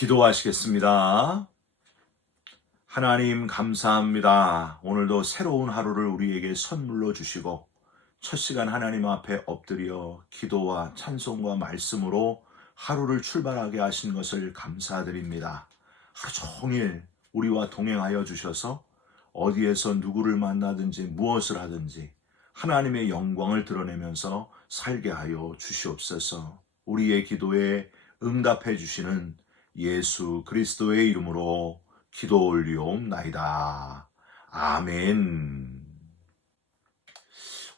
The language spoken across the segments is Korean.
기도하시겠습니다. 하나님 감사합니다. 오늘도 새로운 하루를 우리에게 선물로 주시고 첫 시간 하나님 앞에 엎드려 기도와 찬송과 말씀으로 하루를 출발하게 하신 것을 감사드립니다. 하루 종일 우리와 동행하여 주셔서 어디에서 누구를 만나든지 무엇을 하든지 하나님의 영광을 드러내면서 살게 하여 주시옵소서. 우리의 기도에 응답해 주시는 예수 그리스도의 이름으로 기도 올리옵나이다. 아멘.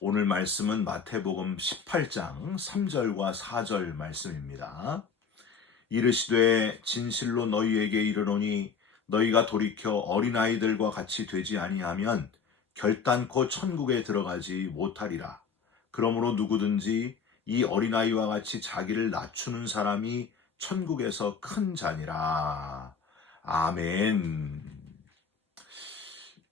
오늘 말씀은 마태복음 18장 3절과 4절 말씀입니다. 이르시되 진실로 너희에게 이르노니 너희가 돌이켜 어린아이들과 같이 되지 아니하면 결단코 천국에 들어가지 못하리라. 그러므로 누구든지 이 어린아이와 같이 자기를 낮추는 사람이 천국에서 큰 자니라. 아멘.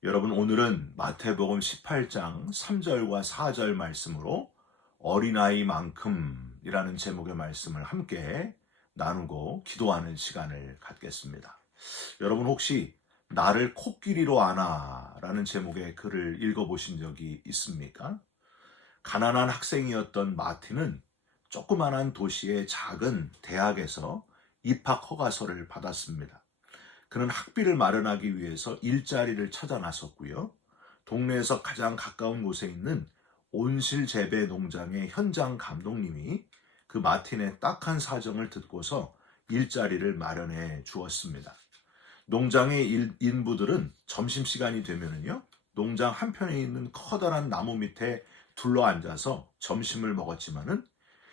여러분, 오늘은 마태복음 18장 3절과 4절 말씀으로 어린아이만큼이라는 제목의 말씀을 함께 나누고 기도하는 시간을 갖겠습니다. 여러분, 혹시 나를 코끼리로 아나 라는 제목의 글을 읽어보신 적이 있습니까? 가난한 학생이었던 마틴은 조그만한 도시의 작은 대학에서 입학 허가서를 받았습니다. 그는 학비를 마련하기 위해서 일자리를 찾아 나섰고요. 동네에서 가장 가까운 곳에 있는 온실 재배 농장의 현장 감독님이 그 마틴의 딱한 사정을 듣고서 일자리를 마련해 주었습니다. 농장의 인부들은 점심시간이 되면은요, 농장 한편에 있는 커다란 나무 밑에 둘러앉아서 점심을 먹었지만은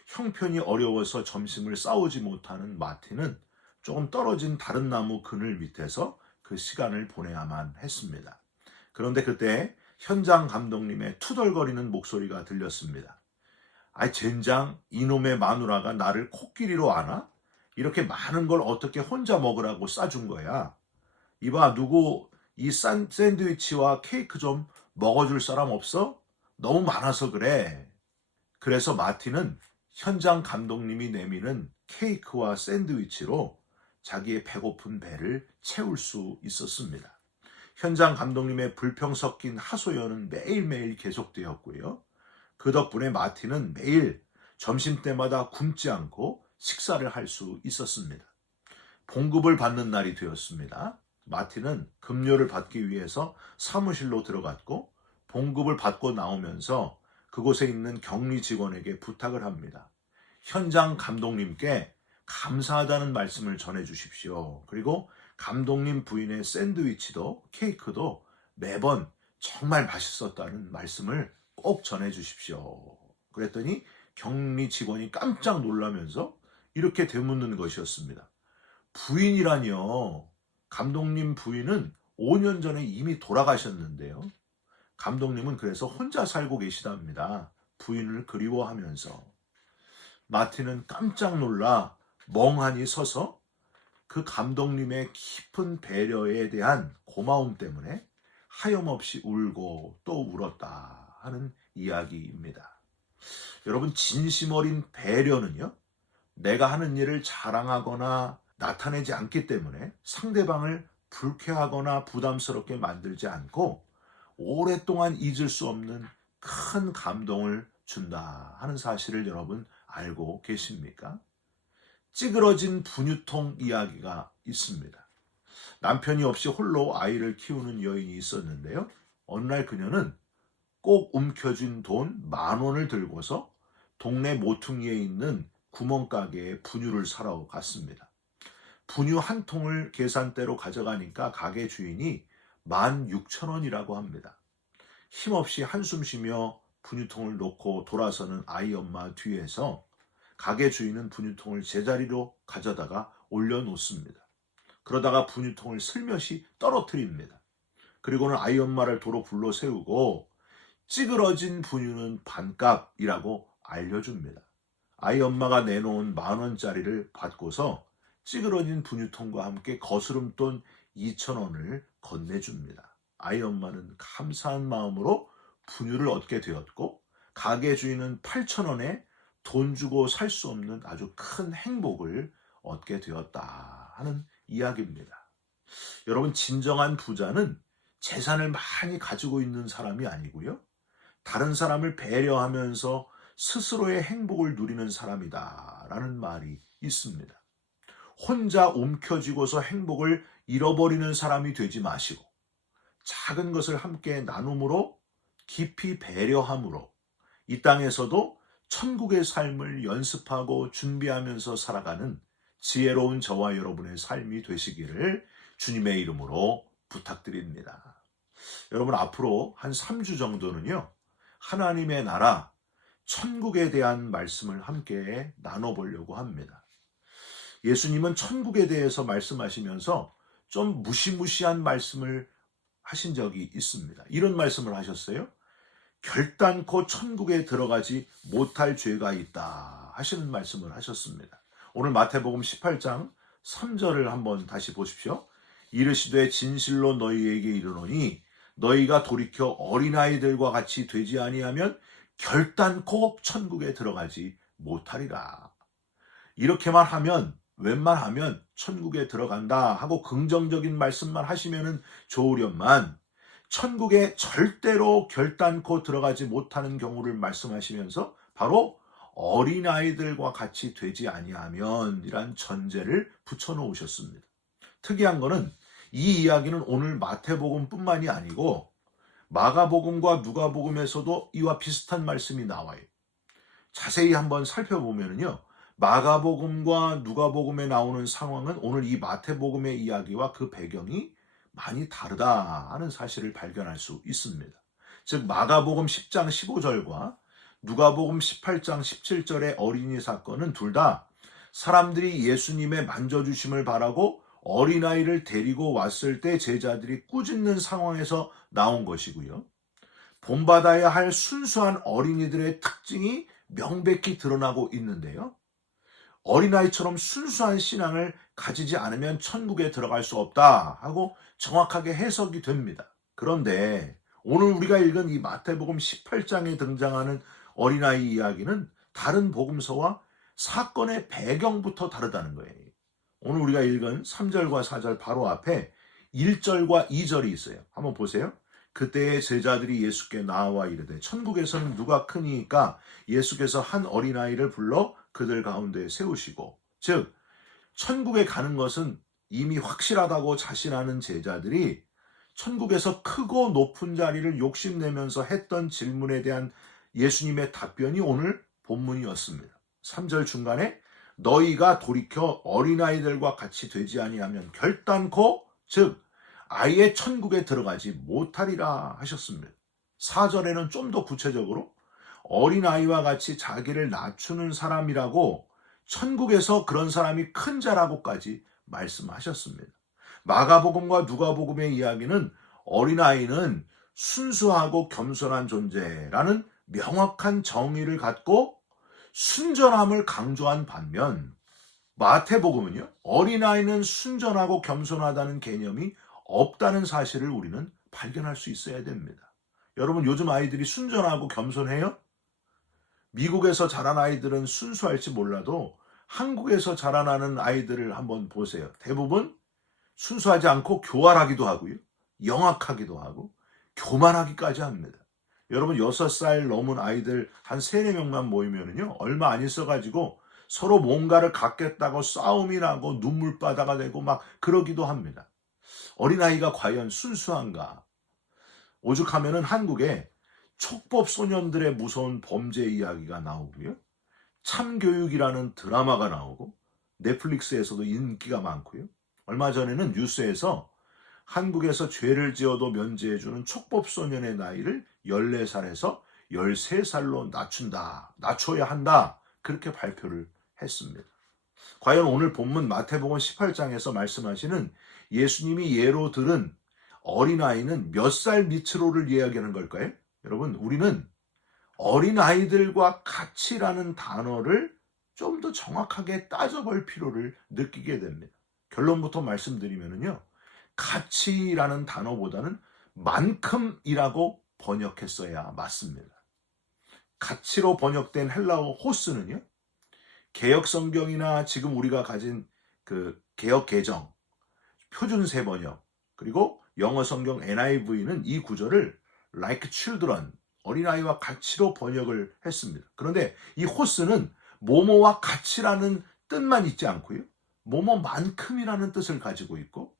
형편이 어려워서 점심을 싸우지 못하는 마틴은 조금 떨어진 다른 나무 그늘 밑에서 그 시간을 보내야만 했습니다. 그런데 그때 현장 감독님의 투덜거리는 목소리가 들렸습니다. 아이 젠장, 이놈의 마누라가 나를 코끼리로 아나? 이렇게 많은 걸 어떻게 혼자 먹으라고 싸준 거야? 이봐, 누구 이 샌드위치와 케이크 좀 먹어줄 사람 없어? 너무 많아서 그래. 그래서 마틴은 현장 감독님이 내미는 케이크와 샌드위치로 자기의 배고픈 배를 채울 수 있었습니다. 현장 감독님의 불평 섞인 하소연은 매일매일 계속되었고요. 그 덕분에 마틴은 매일 점심때마다 굶지 않고 식사를 할 수 있었습니다. 봉급을 받는 날이 되었습니다. 마틴은 급료를 받기 위해서 사무실로 들어갔고 봉급을 받고 나오면서 그곳에 있는 격리 직원에게 부탁을 합니다. 현장 감독님께 감사하다는 말씀을 전해 주십시오. 그리고 감독님 부인의 샌드위치도 케이크도 매번 정말 맛있었다는 말씀을 꼭 전해 주십시오. 그랬더니 격리 직원이 깜짝 놀라면서 이렇게 되묻는 것이었습니다. 부인이라니요. 감독님 부인은 5년 전에 이미 돌아가셨는데요. 감독님은 그래서 혼자 살고 계시답니다. 부인을 그리워하면서. 마틴은 깜짝 놀라 멍하니 서서 그 감독님의 깊은 배려에 대한 고마움 때문에 하염없이 울고 또 울었다 하는 이야기입니다. 여러분, 진심 어린 배려는요, 내가 하는 일을 자랑하거나 나타내지 않기 때문에 상대방을 불쾌하거나 부담스럽게 만들지 않고 오랫동안 잊을 수 없는 큰 감동을 준다 하는 사실을 여러분 알고 계십니까? 찌그러진 분유통 이야기가 있습니다. 남편이 없이 홀로 아이를 키우는 여인이 있었는데요. 어느 날 그녀는 꼭 움켜쥔 돈 10,000원을 들고서 동네 모퉁이에 있는 구멍가게에 분유를 사러 갔습니다. 분유 한 통을 계산대로 가져가니까 가게 주인이 16,000원이라고 합니다. 힘없이 한숨 쉬며 분유통을 놓고 돌아서는 아이 엄마 뒤에서 가게 주인은 분유통을 제자리로 가져다가 올려놓습니다. 그러다가 분유통을 슬며시 떨어뜨립니다. 그리고는 아이 엄마를 도로 불러 세우고 찌그러진 분유는 반값이라고 알려줍니다. 아이 엄마가 내놓은 10,000원짜리를 받고서 찌그러진 분유통과 함께 거스름돈 2,000원을 건네줍니다. 아이 엄마는 감사한 마음으로 분유를 얻게 되었고 가게 주인은 8,000원에 돈 주고 살 수 없는 아주 큰 행복을 얻게 되었다 하는 이야기입니다. 여러분, 진정한 부자는 재산을 많이 가지고 있는 사람이 아니고요, 다른 사람을 배려하면서 스스로의 행복을 누리는 사람이다라는 말이 있습니다. 혼자 움켜쥐고서 행복을 잃어버리는 사람이 되지 마시고, 작은 것을 함께 나눔으로, 깊이 배려함으로 이 땅에서도 천국의 삶을 연습하고 준비하면서 살아가는 지혜로운 저와 여러분의 삶이 되시기를 주님의 이름으로 부탁드립니다. 여러분, 앞으로 한 3주 정도는요, 하나님의 나라, 천국에 대한 말씀을 함께 나눠보려고 합니다. 예수님은 천국에 대해서 말씀하시면서 좀 무시무시한 말씀을 하신 적이 있습니다. 이런 말씀을 하셨어요. 결단코 천국에 들어가지 못할 죄가 있다 하시는 말씀을 하셨습니다. 오늘 마태복음 18장 3절을 한번 다시 보십시오. 이르시되 진실로 너희에게 이르노니 너희가 돌이켜 어린아이들과 같이 되지 아니하면 결단코 천국에 들어가지 못하리라. 이렇게만 하면, 웬만하면 천국에 들어간다 하고 긍정적인 말씀만 하시면 좋으련만, 천국에 절대로 결단코 들어가지 못하는 경우를 말씀하시면서 바로 어린아이들과 같이 되지 아니하면 이란 전제를 붙여놓으셨습니다. 특이한 거는 이 이야기는 오늘 마태복음뿐만이 아니고 마가복음과 누가복음에서도 이와 비슷한 말씀이 나와요. 자세히 한번 살펴보면요, 마가복음과 누가복음에 나오는 상황은 오늘 이 마태복음의 이야기와 그 배경이 많이 다르다 하는 사실을 발견할 수 있습니다. 즉, 마가복음 10장 15절과 누가복음 18장 17절의 어린이 사건은 둘 다 사람들이 예수님의 만져주심을 바라고 어린아이를 데리고 왔을 때 제자들이 꾸짖는 상황에서 나온 것이고요, 본받아야 할 순수한 어린이들의 특징이 명백히 드러나고 있는데요, 어린아이처럼 순수한 신앙을 가지지 않으면 천국에 들어갈 수 없다 하고 정확하게 해석이 됩니다. 그런데 오늘 우리가 읽은 이 마태복음 18장에 등장하는 어린아이 이야기는 다른 복음서와 사건의 배경부터 다르다는 거예요. 오늘 우리가 읽은 3절과 4절 바로 앞에 1절과 2절이 있어요. 한번 보세요. 그때의 제자들이 예수께 나와 이르되 천국에서는 누가 크니까 예수께서 한 어린아이를 불러 그들 가운데 세우시고, 즉 천국에 가는 것은 이미 확실하다고 자신하는 제자들이 천국에서 크고 높은 자리를 욕심내면서 했던 질문에 대한 예수님의 답변이 오늘 본문이었습니다. 3절 중간에 너희가 돌이켜 어린아이들과 같이 되지 아니하면 결단코, 즉 아예 천국에 들어가지 못하리라 하셨습니다. 4절에는 좀 더 구체적으로 어린아이와 같이 자기를 낮추는 사람이라고, 천국에서 그런 사람이 큰 자라고까지 말씀하셨습니다. 마가복음과 누가복음의 이야기는 어린아이는 순수하고 겸손한 존재라는 명확한 정의를 갖고 순전함을 강조한 반면, 마태복음은요, 어린아이는 순전하고 겸손하다는 개념이 없다는 사실을 우리는 발견할 수 있어야 됩니다. 여러분, 요즘 아이들이 순전하고 겸손해요? 미국에서 자란 아이들은 순수할지 몰라도 한국에서 자라나는 아이들을 한번 보세요. 대부분 순수하지 않고 교활하기도 하고요, 영악하기도 하고 교만하기까지 합니다. 여러분, 6살 넘은 아이들 한 3, 4명만 모이면요, 얼마 안 있어가지고 서로 뭔가를 갖겠다고 싸움이 나고 눈물바다가 되고 막 그러기도 합니다. 어린아이가 과연 순수한가? 오죽하면은 한국에 촉법 소년들의 무서운 범죄 이야기가 나오고요, 참교육이라는 드라마가 나오고 넷플릭스에서도 인기가 많고요, 얼마 전에는 뉴스에서 한국에서 죄를 지어도 면제해주는 촉법 소년의 나이를 14살에서 13살로 낮춰야 한다, 그렇게 발표를 했습니다. 과연 오늘 본문 마태복음 18장에서 말씀하시는 예수님이 예로 들은 어린아이는 몇 살 밑으로를 이야기하는 걸까요? 여러분, 우리는 어린아이들과 같이라는 단어를 좀 더 정확하게 따져볼 필요를 느끼게 됩니다. 결론부터 말씀드리면요, 같이라는 단어보다는 만큼이라고 번역했어야 맞습니다. 같이로 번역된 헬라어 호스는요, 개역성경이나 지금 우리가 가진 그 개역 개정, 표준 세번역, 그리고 영어 성경 NIV는 이 구절을 like children, 어린아이와 같이로 번역을 했습니다. 그런데 이 호스는 뭐뭐와 같이라는 뜻만 있지 않고요. 뭐뭐만큼이라는 뜻을 가지고 있고,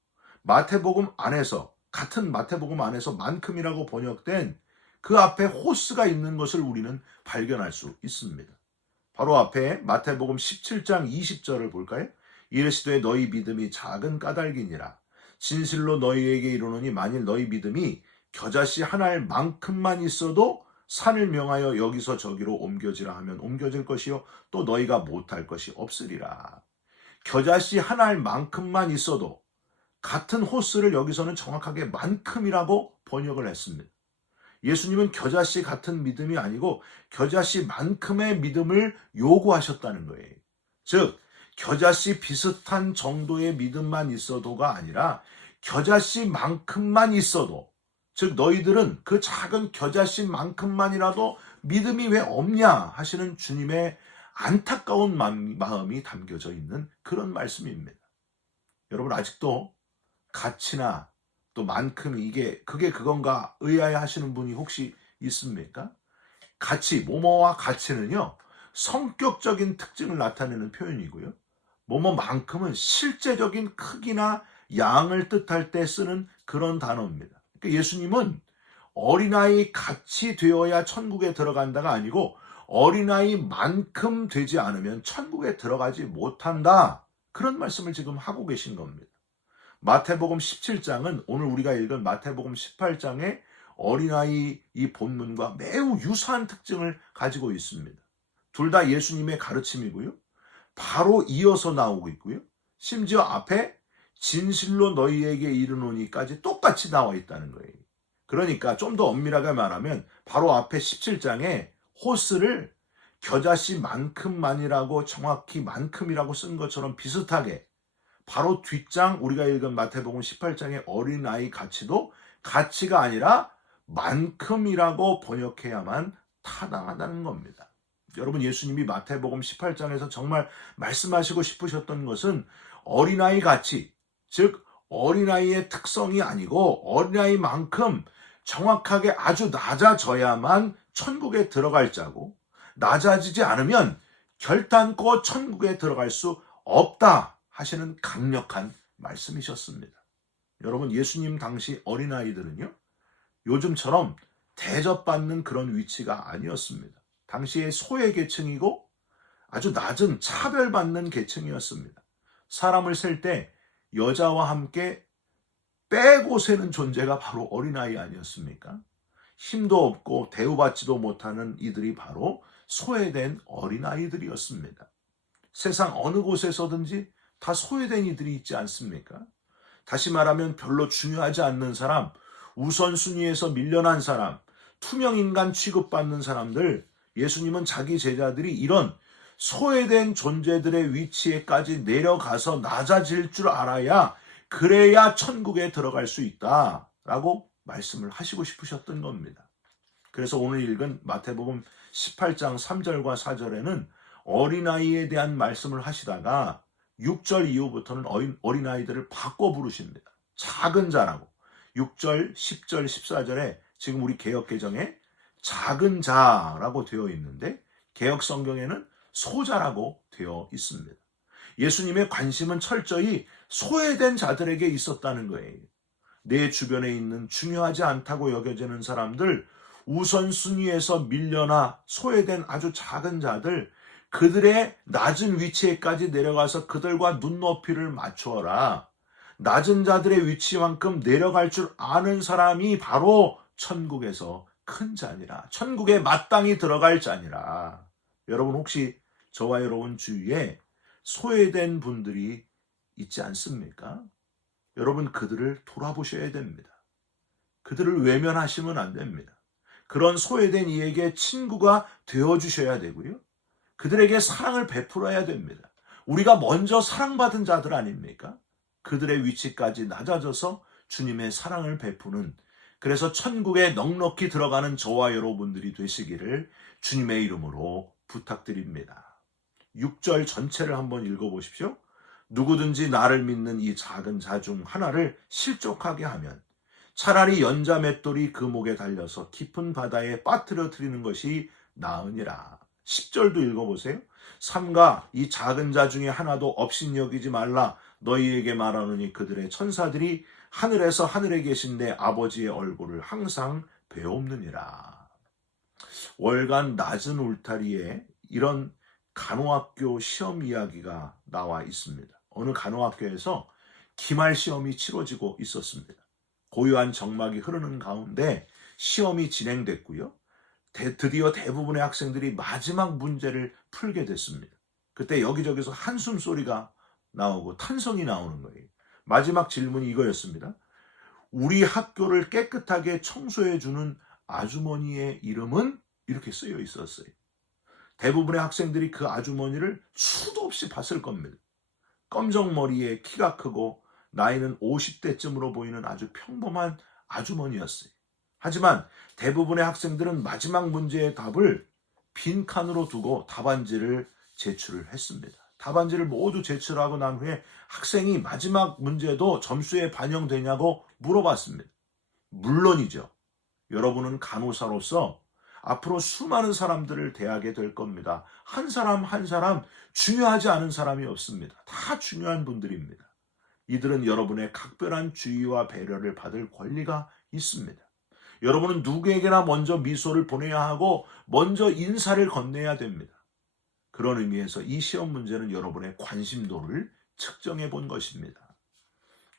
마태복음 안에서, 같은 마태복음 안에서 만큼이라고 번역된 그 앞에 호스가 있는 것을 우리는 발견할 수 있습니다. 바로 앞에 마태복음 17장 20절을 볼까요? 이르시되 너희 믿음이 작은 까닭이니라. 진실로 너희에게 이르노니 만일 너희 믿음이 겨자씨 한 알만큼만 있어도 산을 명하여 여기서 저기로 옮겨지라 하면 옮겨질 것이요 또 너희가 못할 것이 없으리라. 겨자씨 한 알만큼만 있어도, 같은 호스를 여기서는 정확하게 만큼이라고 번역을 했습니다. 예수님은 겨자씨 같은 믿음이 아니고 겨자씨만큼의 믿음을 요구하셨다는 거예요. 즉 겨자씨 비슷한 정도의 믿음만 있어도가 아니라 겨자씨만큼만 있어도, 즉 너희들은 그 작은 겨자씨만큼만이라도 믿음이 왜 없냐 하시는 주님의 안타까운 마음이 담겨져 있는 그런 말씀입니다. 여러분 아직도 가치나 또 만큼이 그게 그건가 의아해 하시는 분이 혹시 있습니까? 가치, 뭐뭐와 가치는요, 성격적인 특징을 나타내는 표현이고요. 뭐뭐만큼은 실제적인 크기나 양을 뜻할 때 쓰는 그런 단어입니다. 그러니까 예수님은 어린아이 같이 되어야 천국에 들어간다가 아니고 어린아이만큼 되지 않으면 천국에 들어가지 못한다. 그런 말씀을 지금 하고 계신 겁니다. 마태복음 17장은 오늘 우리가 읽은 마태복음 18장의 어린아이 이 본문과 매우 유사한 특징을 가지고 있습니다. 둘 다 예수님의 가르침이고요. 바로 이어서 나오고 있고요. 심지어 앞에 진실로 너희에게 이르노니까지 똑같이 나와 있다는 거예요. 그러니까 좀 더 엄밀하게 말하면 바로 앞에 17장에 호스를 겨자씨만큼만이라고 정확히 만큼이라고 쓴 것처럼 비슷하게 바로 뒷장 우리가 읽은 마태복음 18장의 어린아이 가치도 가치가 아니라 만큼이라고 번역해야만 타당하다는 겁니다. 여러분 예수님이 마태복음 18장에서 정말 말씀하시고 싶으셨던 것은 어린아이 가치, 즉 어린아이의 특성이 아니고 어린아이만큼 정확하게 아주 낮아져야만 천국에 들어갈 자고, 낮아지지 않으면 결단코 천국에 들어갈 수 없다 하시는 강력한 말씀이셨습니다. 여러분 예수님 당시 어린아이들은요, 요즘처럼 대접받는 그런 위치가 아니었습니다. 당시의 소외 계층이고 아주 낮은 차별받는 계층이었습니다. 사람을 셀 때 여자와 함께 빼고 세는 존재가 바로 어린아이 아니었습니까? 힘도 없고 대우받지도 못하는 이들이 바로 소외된 어린아이들이었습니다. 세상 어느 곳에서든지 다 소외된 이들이 있지 않습니까? 다시 말하면 별로 중요하지 않는 사람, 우선순위에서 밀려난 사람, 투명인간 취급받는 사람들, 예수님은 자기 제자들이 이런 소외된 존재들의 위치에까지 내려가서 낮아질 줄 알아야, 그래야 천국에 들어갈 수 있다라고 말씀을 하시고 싶으셨던 겁니다. 그래서 오늘 읽은 마태복음 18장 3절과 4절에는 어린아이에 대한 말씀을 하시다가 6절 이후부터는 어린아이들을 바꿔 부르십니다. 작은 자라고. 6절, 10절, 14절에 지금 우리 개역개정에 작은 자라고 되어 있는데 개역 성경에는 소자라고 되어 있습니다. 예수님의 관심은 철저히 소외된 자들에게 있었다는 거예요. 내 주변에 있는 중요하지 않다고 여겨지는 사람들, 우선순위에서 밀려나 소외된 아주 작은 자들, 그들의 낮은 위치에까지 내려가서 그들과 눈높이를 맞추어라. 낮은 자들의 위치만큼 내려갈 줄 아는 사람이 바로 천국에서 큰 자니라. 천국에 마땅히 들어갈 자니라. 여러분 혹시 저와 여러분 주위에 소외된 분들이 있지 않습니까? 여러분 그들을 돌아보셔야 됩니다. 그들을 외면하시면 안 됩니다. 그런 소외된 이에게 친구가 되어주셔야 되고요. 그들에게 사랑을 베풀어야 됩니다. 우리가 먼저 사랑받은 자들 아닙니까? 그들의 위치까지 낮아져서 주님의 사랑을 베푸는, 그래서 천국에 넉넉히 들어가는 저와 여러분들이 되시기를 주님의 이름으로 부탁드립니다. 6절 전체를 한번 읽어보십시오. 누구든지 나를 믿는 이 작은 자 중 하나를 실족하게 하면 차라리 연자 맷돌이 그 목에 달려서 깊은 바다에 빠뜨려 드리는 것이 나으니라. 10절도 읽어보세요. 삼가 이 작은 자 중에 하나도 업신여기지 말라. 너희에게 말하노니 그들의 천사들이 하늘에서 하늘에 계신 내 아버지의 얼굴을 항상 배옵느니라. 월간 낮은 울타리에 이런 간호학교 시험 이야기가 나와 있습니다. 어느 간호학교에서 기말 시험이 치러지고 있었습니다. 고요한 정막이 흐르는 가운데 시험이 진행됐고요. 드디어 대부분의 학생들이 마지막 문제를 풀게 됐습니다. 그때 여기저기서 한숨 소리가 나오고 탄성이 나오는 거예요. 마지막 질문이 이거였습니다. 우리 학교를 깨끗하게 청소해주는 아주머니의 이름은? 이렇게 쓰여 있었어요. 대부분의 학생들이 그 아주머니를 수도 없이 봤을 겁니다. 검정머리에 키가 크고 나이는 50대쯤으로 보이는 아주 평범한 아주머니였어요. 하지만 대부분의 학생들은 마지막 문제의 답을 빈칸으로 두고 답안지를 제출을 했습니다. 답안지를 모두 제출하고 난 후에 학생이 마지막 문제도 점수에 반영되냐고 물어봤습니다. 물론이죠. 여러분은 간호사로서 앞으로 수많은 사람들을 대하게 될 겁니다. 한 사람 한 사람 중요하지 않은 사람이 없습니다. 다 중요한 분들입니다. 이들은 여러분의 각별한 주의와 배려를 받을 권리가 있습니다. 여러분은 누구에게나 먼저 미소를 보내야 하고 먼저 인사를 건네야 됩니다. 그런 의미에서 이 시험 문제는 여러분의 관심도를 측정해 본 것입니다.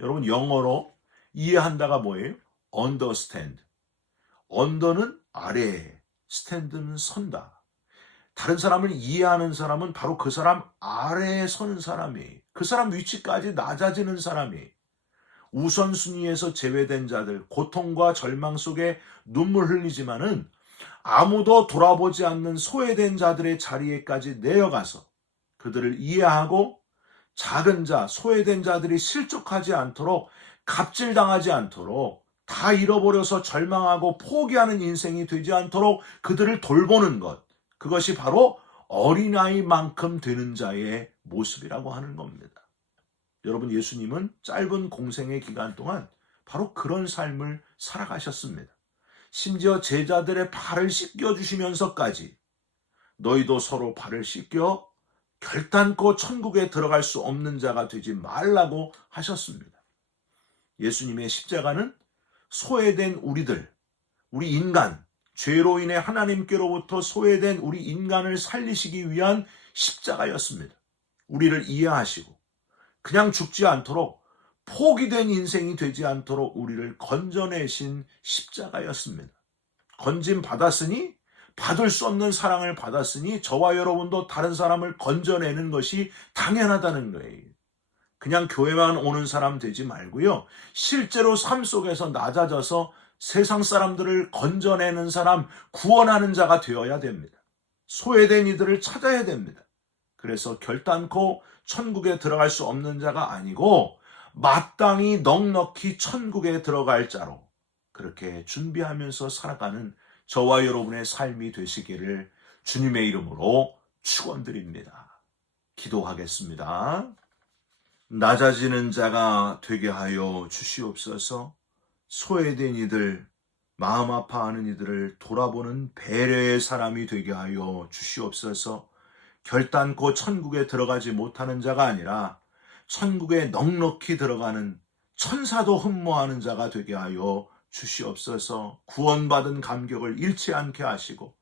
여러분, 영어로 이해한다가 뭐예요? understand. under는 아래, stand는 선다. 다른 사람을 이해하는 사람은 바로 그 사람 아래에 서는 사람이, 그 사람 위치까지 낮아지는 사람이, 우선순위에서 제외된 자들, 고통과 절망 속에 눈물 흘리지만은 아무도 돌아보지 않는 소외된 자들의 자리에까지 내려가서 그들을 이해하고 작은 자, 소외된 자들이 실족하지 않도록, 갑질당하지 않도록, 다 잃어버려서 절망하고 포기하는 인생이 되지 않도록 그들을 돌보는 것, 그것이 바로 어린아이만큼 되는 자의 모습이라고 하는 겁니다. 여러분, 예수님은 짧은 공생의 기간 동안 바로 그런 삶을 살아가셨습니다. 심지어 제자들의 발을 씻겨주시면서까지 너희도 서로 발을 씻겨 결단코 천국에 들어갈 수 없는 자가 되지 말라고 하셨습니다. 예수님의 십자가는 소외된 우리들, 우리 인간, 죄로 인해 하나님께로부터 소외된 우리 인간을 살리시기 위한 십자가였습니다. 우리를 이해하시고 그냥 죽지 않도록, 포기된 인생이 되지 않도록 우리를 건져내신 십자가였습니다. 건짐 받았으니, 받을 수 없는 사랑을 받았으니 저와 여러분도 다른 사람을 건져내는 것이 당연하다는 거예요. 그냥 교회만 오는 사람 되지 말고요. 실제로 삶 속에서 낮아져서 세상 사람들을 건져내는 사람, 구원하는 자가 되어야 됩니다. 소외된 이들을 찾아야 됩니다. 그래서 결단코 천국에 들어갈 수 없는 자가 아니고 마땅히 넉넉히 천국에 들어갈 자로 그렇게 준비하면서 살아가는 저와 여러분의 삶이 되시기를 주님의 이름으로 축원드립니다. 기도하겠습니다. 낮아지는 자가 되게 하여 주시옵소서. 소외된 이들, 마음 아파하는 이들을 돌아보는 배려의 사람이 되게 하여 주시옵소서. 결단코 천국에 들어가지 못하는 자가 아니라 천국에 넉넉히 들어가는, 천사도 흠모하는 자가 되게 하여 주시옵소서. 구원받은 감격을 잃지 않게 하시고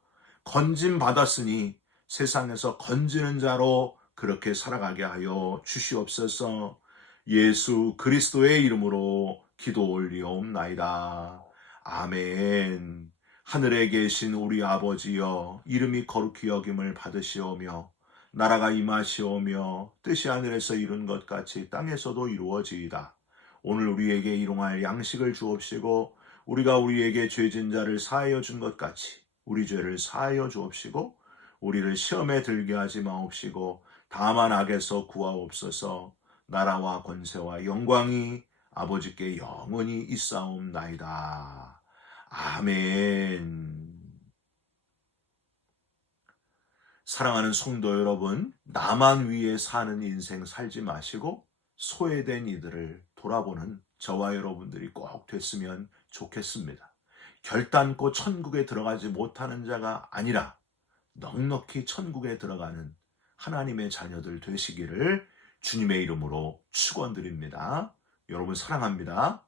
건짐 받았으니 세상에서 건지는 자로 그렇게 살아가게 하여 주시옵소서. 예수 그리스도의 이름으로 기도 올리옵나이다. 아멘. 하늘에 계신 우리 아버지여, 이름이 거룩히 여김을 받으시오며 나라가 임하시오며 뜻이 하늘에서 이룬 것 같이 땅에서도 이루어지이다. 오늘 우리에게 일용할 양식을 주옵시고 우리가 우리에게 죄진 자를 사하여 준 것 같이 우리 죄를 사하여 주옵시고 우리를 시험에 들게 하지 마옵시고 다만 악에서 구하옵소서. 나라와 권세와 영광이 아버지께 영원히 있사옵나이다. 아멘. 사랑하는 성도 여러분, 나만 위해 사는 인생 살지 마시고 소외된 이들을 돌아보는 저와 여러분들이 꼭 됐으면 좋겠습니다. 결단코 천국에 들어가지 못하는 자가 아니라 넉넉히 천국에 들어가는 하나님의 자녀들 되시기를 주님의 이름으로 축원드립니다. 여러분 사랑합니다.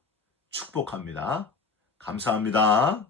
축복합니다. 감사합니다.